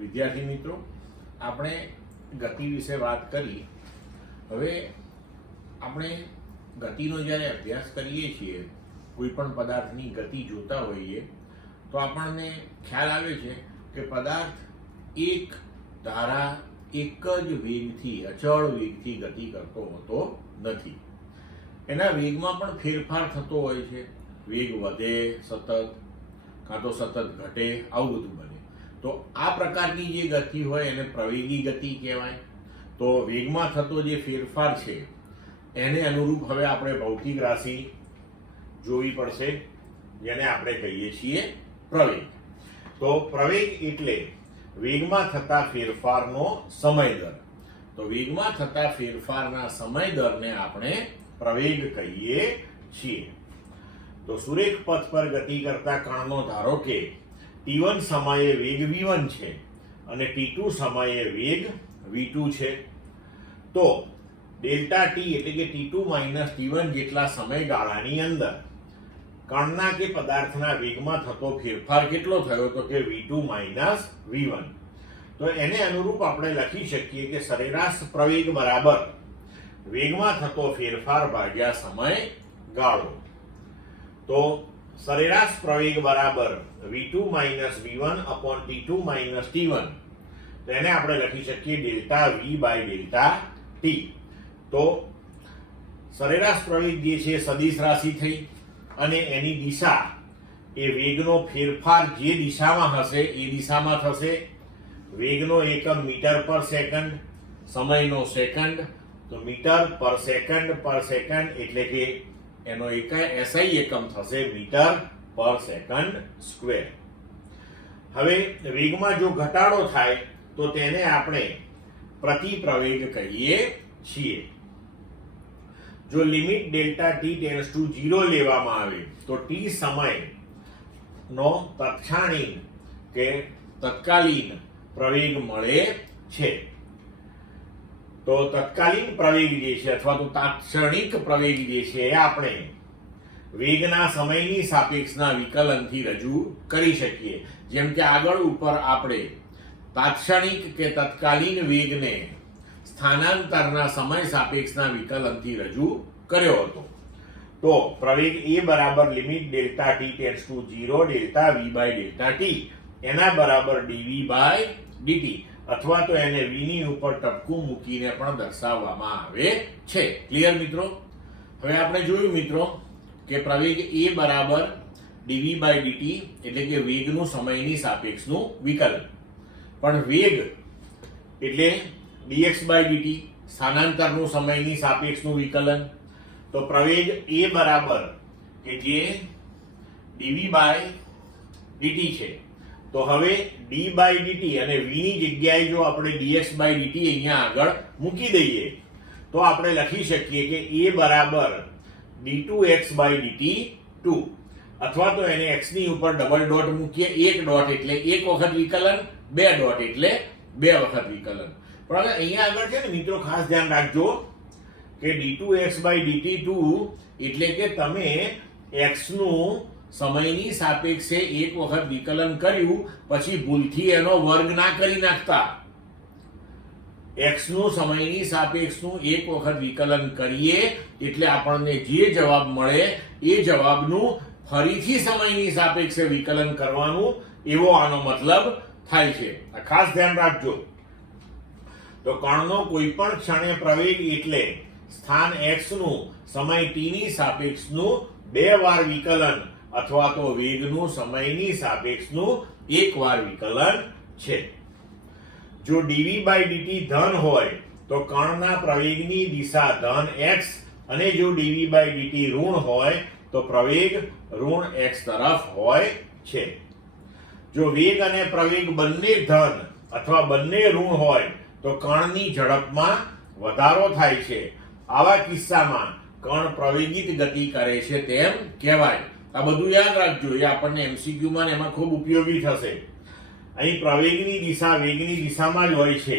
વિદ્યાર્થી મિત્રો, આપણે ગતિ વિશે વાત કરી. હવે આપણે ગતિનો જ્યારે અભ્યાસ કરીએ છીએ, કોઈ પણ પદાર્થની ગતિ જોતા હોઈએ તો આપણને ખ્યાલ આવે છે કે પદાર્થ એક ધારા એક જ વેગથી, અચળ વેગથી ગતિ કરતો હોતો નથી. એના વેગમાં પણ ફેરફાર થતો હોય છે. વેગ વધે સતત, કાં તો સતત ઘટે, આવું બધું બને. તો આ પ્રકારની જે ગતિ હોય એને પ્રવેગી ગતિ કહેવાય. તો વેગમાં થતો જે ફેરફાર છે એને અનુરૂપ હવે આપણે ભૌતિક રાશિ જોવી પડશે, જેને આપણે કહીએ છીએ પ્રવેગ. તો પ્રવેગ એટલે વેગમાં થતા ફેરફારનો સમય દર. તો વેગમાં થતા ફેરફારના સમય દરને આપણે પ્રવેગ કહીએ છીએ. તો સુરેખ પથ પર ગતિ કરતા કણનો ધારો કે t1 સમયે વેગ v1 છે અને t2 સમયે વેગ v2 છે, તો ડેલ્ટા t એટલે કે t2 - t1 જેટલા સમયગાળાની અંદર કણના કે પદાર્થના વેગમાં થતો ફેરફાર કેટલો થયો, તો કે v2 - v1. તો એને અનુરૂપ આપણે લખી શકીએ કે સરેરાશ પ્રવેગ બરાબર વેગમાં થતો ફેરફાર ભાગ્યા સમયગાળો. તો સરેરાશ પ્રવેગ બરાબર v2 - v1 upon t2 - t1. તો એને આપણે લખી શકીએ delta v by delta t. તો સરેરાશ પ્રવેગ જે છે સદિશ રાશિ થઈ અને એની દિશા એ વેગનો ફેરફાર જે દિશામાં હશે એ દિશામાં થશે. વેગનો એકમ મીટર પર સેકન્ડ, સમયનો સેકન્ડ. તો મીટર પર સેકન્ડ એટલે કે એનો SI એકમ થશે મીટર પર સેકન્ડ સ્ક્વેર. હવે વેગમાં જો ઘટાડો થાય તો તેને આપણે પ્રતિ પ્રવેગ કહીએ છીએ. જો limit delta t tends to 0 લેવામાં આવે તો t સમયનો તત્ક્ષણિક કે તત્કાલીન પ્રવેગ મળે છે. તો તત્કાલીન પ્રવેગ જે છે અથવા તો તાત્ક્ષણિક પ્રવેગ જે છે એ આપણે વેગના સમયની સાપેક્ષના વિકલનથી રજૂ કરી શકીએ. જેમ કે આગળ ઉપર આપણે તાત્ક્ષણિક કે તત્કાલીન વેગને સ્થાનાંતરના સમય સાપેક્ષના વિકલનથી રજૂ કર્યો હતો. તો પ્રવેગ એ બરાબર limit delta t tends to 0 delta v by delta t એના બરાબર dv બાય dt, અથવા તો એને v ની ઉપર ટપકું મૂકીને પણ દર્શાવવામાં આવે છે. ક્લિયર મિત્રો? હવે આપણે જોયું મિત્રો કે પ્રવેગ એ બરાબર dv બાય dt એટલે કે વેગનું સમયની સાપેક્ષનું વિકલન. પણ વેગ એટલે dx બાય dt સ્થાનાંતરનું સમયની સાપેક્ષનું વિકલન. તો પ્રવેગ એ બરાબર કે જે dv બાય dt છે, તો હવે d બાય dt અને v ની જગ્યાએ જો આપણે dx બાય dt અહીંયા આગળ મૂકી દઈએ તો આપણે લખી શકીએ કે a બરાબર d2x બાય dt 2, અથવા તો એને x ની ઉપર ડબલ ડોટ મૂકીએ. એક ડોટ એટલે એક વખત વિકલન, બે ડોટ એટલે બે વખત વિકલન. પણ હવે અહીંયા આગળ છે ને મિત્રો ખાસ ધ્યાન રાખજો કે d2x બાય dt 2 એટલે કે તમે x નું સમયની સાપેક્ષે એક વખત વિકલન કર્યું પછી ભૂલથી એનો વર્ગ ના કરી નાખતા. x નું સમયની સાપેક્ષનું એક વખત વિકલન કરીએ એટલે આપણને જે જવાબ મળે એ જવાબનું ફરીથી સમયની સાપેક્ષે વિકલન કરવાનું, એવો આનો મતલબ થાય છે. ખાસ ધ્યાન રાખજો. તો કણનો કોઈ પણ ક્ષણે પ્રવેગ એટલે સ્થાન x નું સમય t ની સાપેક્ષનું બે વાર વિકલન અથવા તો વેગનું સમયની સાપેક્ષનું એક વાર વિકલન છે. જો dv બાય dt ધન હોય તો કણના પ્રવેગની દિશા ધન x, અને જો dv બાય dt ઋણ હોય તો પ્રવેગ ઋણ x તરફ હોય છે. જો વેગ અને પ્રવેગ બંને ધન અથવા બંને ઋણ હોય તો કણની ઝડપમાં વધારો થાય છે. આવા કિસ્સામાં કણ પ્રવેગિત ગતિ કરે છે તેમ કહેવાય. આ બધું યાદ રાખજો, એ આપણને MCQ માં એમાં ખૂબ ઉપયોગી થશે. અહીં પ્રવેગની દિશા વેગની દિશામાં જ હોય છે,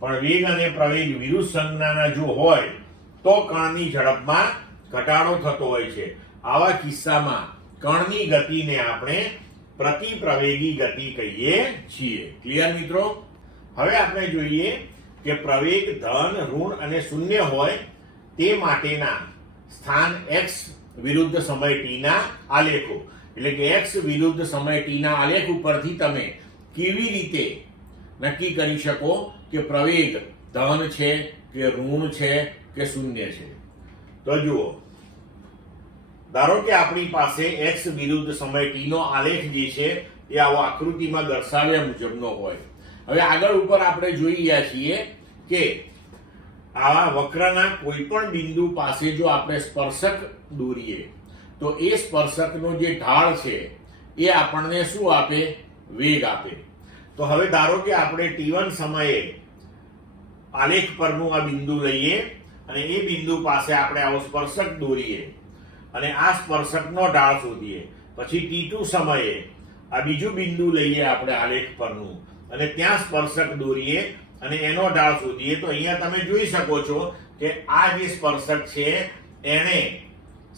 પણ વેગ અને પ્રવેગ વિરુદ્ધ સંજ્ઞાના જો હોય તો કણની ઝડપમાં ઘટાડો થતો હોય છે. આવા કિસ્સામાં કણની ગતિને આપણે પ્રતિ પ્રવેગી ગતિ કહીએ છીએ. ક્લિયર મિત્રો? હવે આપણે જોઈએ કે પ્રવેગ ધન, ઋણ અને શૂન્ય હોય તે માટેના સ્થાન x વિરુદ્ધ સમય t ના આલેખો. એટલે કે x વિરુદ્ધ સમય t ના આલેખ ઉપરથી તમે કેવી રીતે નક્કી કરી શકો કે પ્રવેગ ધન છે કે ઋણ છે કે શૂન્ય છે. તો જુઓ, ધારો કે આપણી પાસે x વિરુદ્ધ સમય t નો આલેખ જે છે એ આવો આકૃતિમાં દર્શાવ્યા મુજબનો હોય. હવે આગળ ઉપર આપણે જોઈ રહ્યા છીએ કે આવા વક્રના કોઈ પણ બિંદુ પાસે જો આપણે સ્પર્શક દોરીએ તો એ સ્પર્શકનો જે ઢાળ છે એ આપણને શું આપે? વેગ આપે. તો હવે ધારો કે આપણે t1 સમયે આલેખ પરનું આ બિંદુ લઈએ અને એ બિંદુ પાસે આપણે આવો સ્પર્શક દોરીએ અને આ સ્પર્શકનો ઢાળ શોધીએ. પછી t2 સમયે આ બીજું બિંદુ લઈએ આપણે આલેખ પરનું અને ત્યાં સ્પર્શક દોરીએ અને એનો ઢાળ શોધીએ. તો અહીંયા તમે જોઈ શકો છો કે આ જે સ્પર્શક છે એને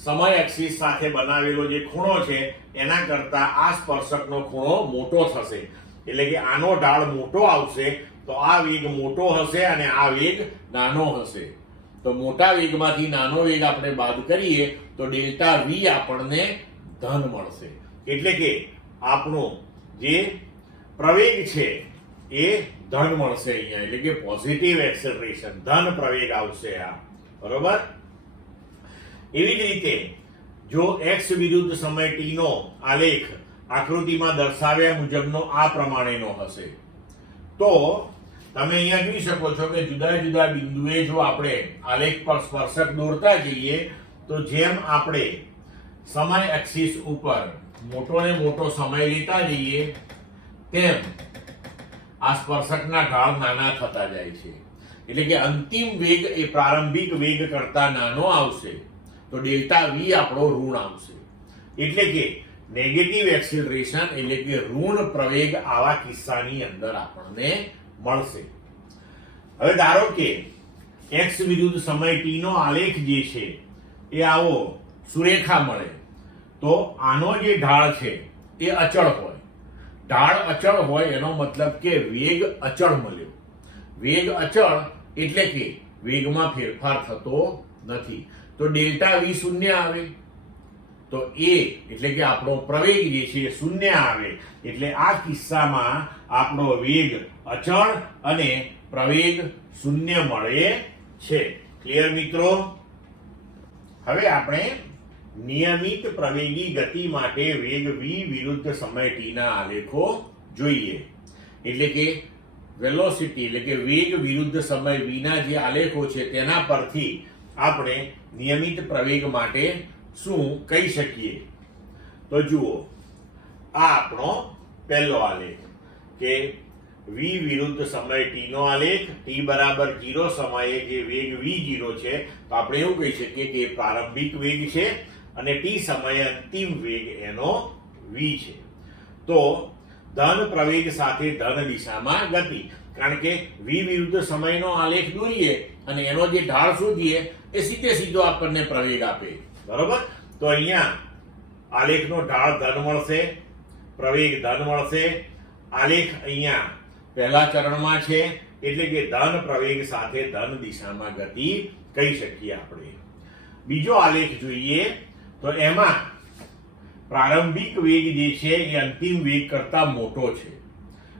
સમય એક્સિસ સાથે બનાવેલો જે ખૂણો છે એના કરતા આ સ્પર્શકનો ખૂણો મોટો થશે. એટલે કે આનો ઢાળ મોટો આવશે તો આ વેગ મોટો હશે અને આ વેગ નાનો હશે. તો મોટા વેગમાંથી નાનો વેગ આપણે બાદ કરીએ તો ડેલ્ટા v આપણને ધન મળશે. એટલે કે આપણો જે પ્રવેગ છે એ ધન મળશે અહીંયા. એટલે કે પોઝિટિવ એક્સેલરેશન, ધન પ્રવેગ આવશે આ. બરોબર? એવી જ રીતે જો x વિરુદ્ધ સમય t નો આલેખ આકૃતિમાં દર્શાવ્યા મુજબનો આ પ્રમાણેનો હશે તો તમે અહીંયા જોઈ શકો છો કે જુદા જુદા બિંદુએ જો આપણે આલેખ પર સ્પર્શક દોરતા જઈએ તો જેમ આપણે સમય એક્સિસ ઉપર મોટો ને મોટો સમય લેતા જઈએ તેમ આ સ્પર્શકના ઢાળ નાના થતા જાય છે. એટલે કે અંતિમ વેગ એ પ્રારંભિક વેગ કરતા નાનો આવશે તો ડેલ્ટા v આપણો ઋણ આવશે. એટલે કે નેગેટિવ એક્સિલરેશન એટલે કે ઋણ પ્રવેગ આવા કિસ્સાની અંદર આપણને મળશે. હવે ધારો કે x વિરુદ્ધ સમય t નો આલેખ જે છે એ આવો સુરેખા મળે તો આનો જે ઢાળ છે એ અચળ હોય. ઢાળ અચળ હોય એનો મતલબ કે વેગ અચળ મળ્યો. વેગ અચળ એટલે કે વેગમાં ફેરફાર થતો નથી. તો ડેલ્ટા v શૂન્ય આવે તો એ એટલે કે આપણો પ્રવેગ જે છે શૂન્ય આવે. એટલે આ કિસ્સામાં આપણો વેગ અચળ અને પ્રવેગ શૂન્ય મળે છે. ક્લિયર મિત્રો? હવે આપણે નિયમિત પ્રવેગી ગતિ માટે વેગ v વિરુદ્ધ સમય t ના આલેખો જોઈએ. એટલે કે વેલોસિટી એટલે કે વેગ વિરુદ્ધ સમય v ના જે આલેખો છે તેના પરથી આપણે નિયમિત પ્રવેગ માટે શું કહી શકીએ? તો જુઓ, આ આપણો પહેલો આલેખ કે v વિરુદ્ધ સમય t નો આલેખ. t બરાબર 0 સમયે જે વેગ v0 છે તો આપણે એવું કહી શકીએ કે પ્રારંભિક વેગ છે અને t સમયે અંતિમ વેગ એનો v છે. તો ધન પ્રવેગ સાથે ધન દિશામાં ગતિ. કારણ કે v વિરુદ્ધ સમયનો આલેખ દોરીએ અને એનો જે ઢાળ શોધીએ એ સીધો આપણને પ્રવેગ આપે. બરોબર? તો અહીંયા આલેખનો ઢાળ ધન મળશે, પ્રવેગ ધન મળશે. આલેખ અહીંયા પહેલા ચરણમાં છે એટલે કે ધન પ્રવેગ સાથે ધન દિશામાં ગતિ કહી શકીએ આપણે. બીજો આલેખ જોઈએ તો એમાં પ્રારંભિક વેગ જે છે એ અંતિમ વેગ કરતા મોટો છે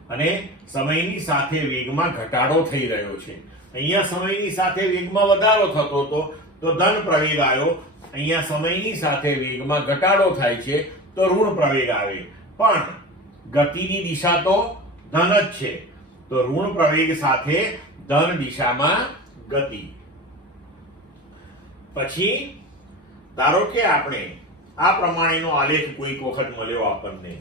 અને સમયની સાથે વેગમાં ઘટાડો થઈ રહ્યો છે. અહીંયા સમયની સાથે વેગમાં વધારો થતો હતો તો ધન પ્રવેગ આવ્યો. અહીંયા સમયની સાથે વેગમાં ઘટાડો થાય છે તો ઋણ પ્રવેગ આવે. પણ ગતિની દિશા તો ધન જ છે તો ઋણ પ્રવેગ સાથે ધન દિશામાં ગતિ. પછી ધારો કે આપણે આ પ્રમાણેનો આલેખ કોઈક વખત મળ્યો આપણને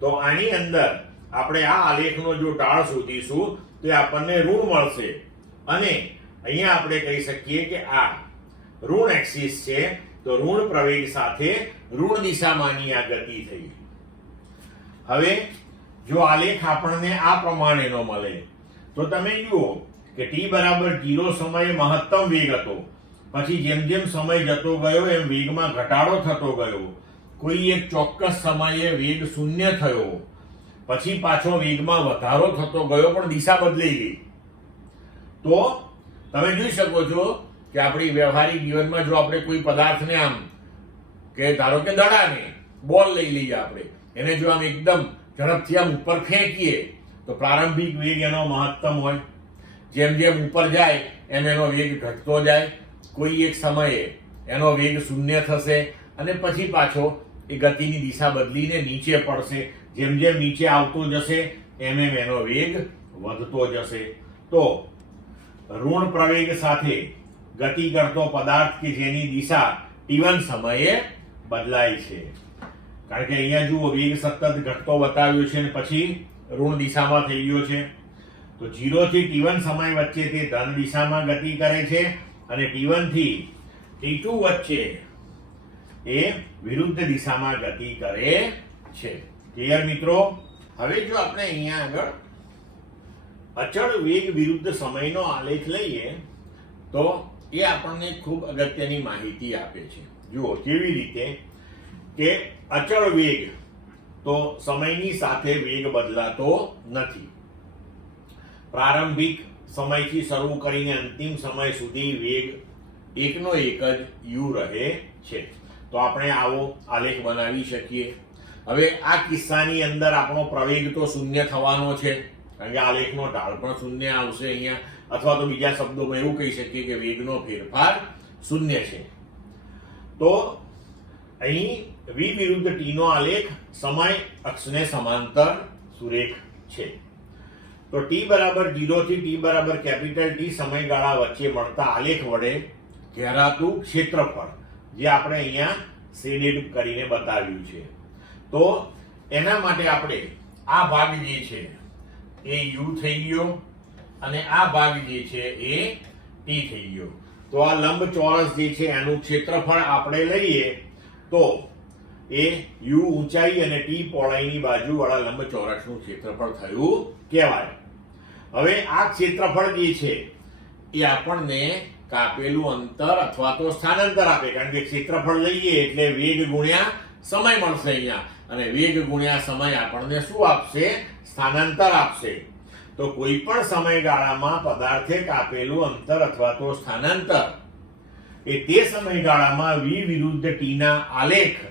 તો આની અંદર આપણે આ આલેખનો જો ઢાળ શોધીશું તો આપણને ઋણ મળશે અને અહીંયા આપણે કહી શકીએ કે આ ઋણ એક્સિસ છે તો ઋણ પ્રવેગ સાથે ઋણ દિશામાંની આ ગતિ થઈ. હવે જો આલેખ આપણને આ પ્રમાણેનો મળે તો તમે જુઓ કે t બરાબર 0 સમયે મહત્તમ વેગ હતો. પછી જેમ જેમ સમય જતો ગયો એમ વેગમાં ઘટાડો થતો ગયો કોઈ એક ચોક્કસ સમયે વેગ શૂન્ય થયો, પછી પાછો વેગમાં વધારો થતો ગયો પણ દિશા બદલાઈ ગઈ, તો તમે જોઈ શકો છો કે આપણી વ્યવહારિક જીવનમાં જો આપણે કોઈ પદાર્થને આમ કે ધારો કે દડાને બોલ લઈ લઈએ, આપણે એને જો આમ એકદમ ઝડપથી આમ ઉપર ફેંકીએ તો પ્રારંભિક વેગ એનો મહત્તમ હોય, જેમ જેમ ઉપર જાય એમ એનો વેગ ઘટતો જાય, કોઈ એક સમયે એનો વેગ શૂન્ય થશે અને પછી પાછો એ ગતિની દિશા બદલીને નીચે પડશે, જેમ જેમ નીચે આવતો જશે એમ એમ એનો વેગ વધતો જશે. તો ઋણ પ્રવેગ સાથે ગતિ કરતો પદાર્થ કે જેની દિશા t1 સમયે બદલાય છે, કારણ કે અહીંયા જુઓ વેગ સતત ઘટતો બતાવ્યો છે અને પછી ઋણ દિશામાં થઈ ગયો છે, તો 0 થી t1 સમય વચ્ચે તે ધન દિશામાં ગતિ કરે છે અને t1 થી t2 વચ્ચે એ વિરુદ્ધ દિશામાં ગતિ કરે છે. ક્લિયર મિત્રો? હવે જો આપણે અહીંયા આગળ અચળ વેગ વિરુદ્ધ સમયનો આલેખ લઈએ તો એ આપણને ખૂબ અગત્યની માહિતી આપે છે. જુઓ કેવી રીતે કે અચળ વેગ તો સમયની સાથે વેગ બદલાતો નથી, પ્રારંભિક સમયથી શરૂ કરીને અંતિમ સમય સુધી વેગ એકનો એક જ u રહે છે. તો આપણે આવો આલેખ બનાવી શકીએ. હવે આ કિસ્સાની અંદર આપણો પ્રવેગ તો શૂન્ય થવાનો છે, કારણ કે આલેખનો ઢાળ પણ શૂન્ય આવશે અહીંયા, અથવા તો બીજા શબ્દોમાં એવું કહી શકીએ કે વેગનો ફેરફાર શૂન્ય છે. તો અહીં v વિરુદ્ધ t નો આલેખ સમય અક્ષને સમાંતર સુરેખ છે. તો t બરાબર 0 થી t બરાબર કેપિટલ T સમયગાળા વચ્ચે મળતા આલેખ વડે ઘેરાતું ક્ષેત્રફળ, જે આપણે અહીંયા શેડેડ કરીને બતાવ્યું છે, તો એના માટે આપણે આ ભાગ જે છે એ u થઈ ગયો અને આ ભાગ જે છે એ t થઈ ગયો. તો આ લંબચોરસ જે છે એનું ક્ષેત્રફળ આપણે લઈએ તો એ u ઊંચાઈ અને t પહોળાઈની બાજુવાળા લંબચોરસનું ક્ષેત્રફળ થયું કહેવાય. હવે આ ક્ષેત્રફળ જે છે એ આપણને કાપેલું અંતર અથવા તો સ્થાનાંતર આપે, કારણ કે ક્ષેત્રફળ લઈએ એટલે વેગ ગુણ્યા સમય મળશે અહીંયા, અને વેગ ગુણ્યા સમય આપણને શું આપશે? સ્થાનાંતર આપશે. તો કોઈ પણ સમયગાળામાં પદાર્થે કાપેલું અંતર અથવા તો સ્થાનાંતર એ તે સમયગાળામાં v વિરુદ્ધ t ના આલેખ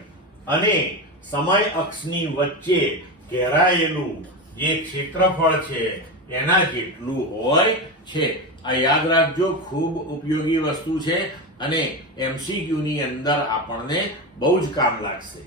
અને સમય અક્ષની વચ્ચે ઘેરાયેલું જે ક્ષેત્રફળ છે એના જેટલું હોય છે. આ યાદ રાખજો, ખૂબ ઉપયોગી વસ્તુ છે અને MCQ ની અંદર આપણને બહુ જ કામ લાગશે.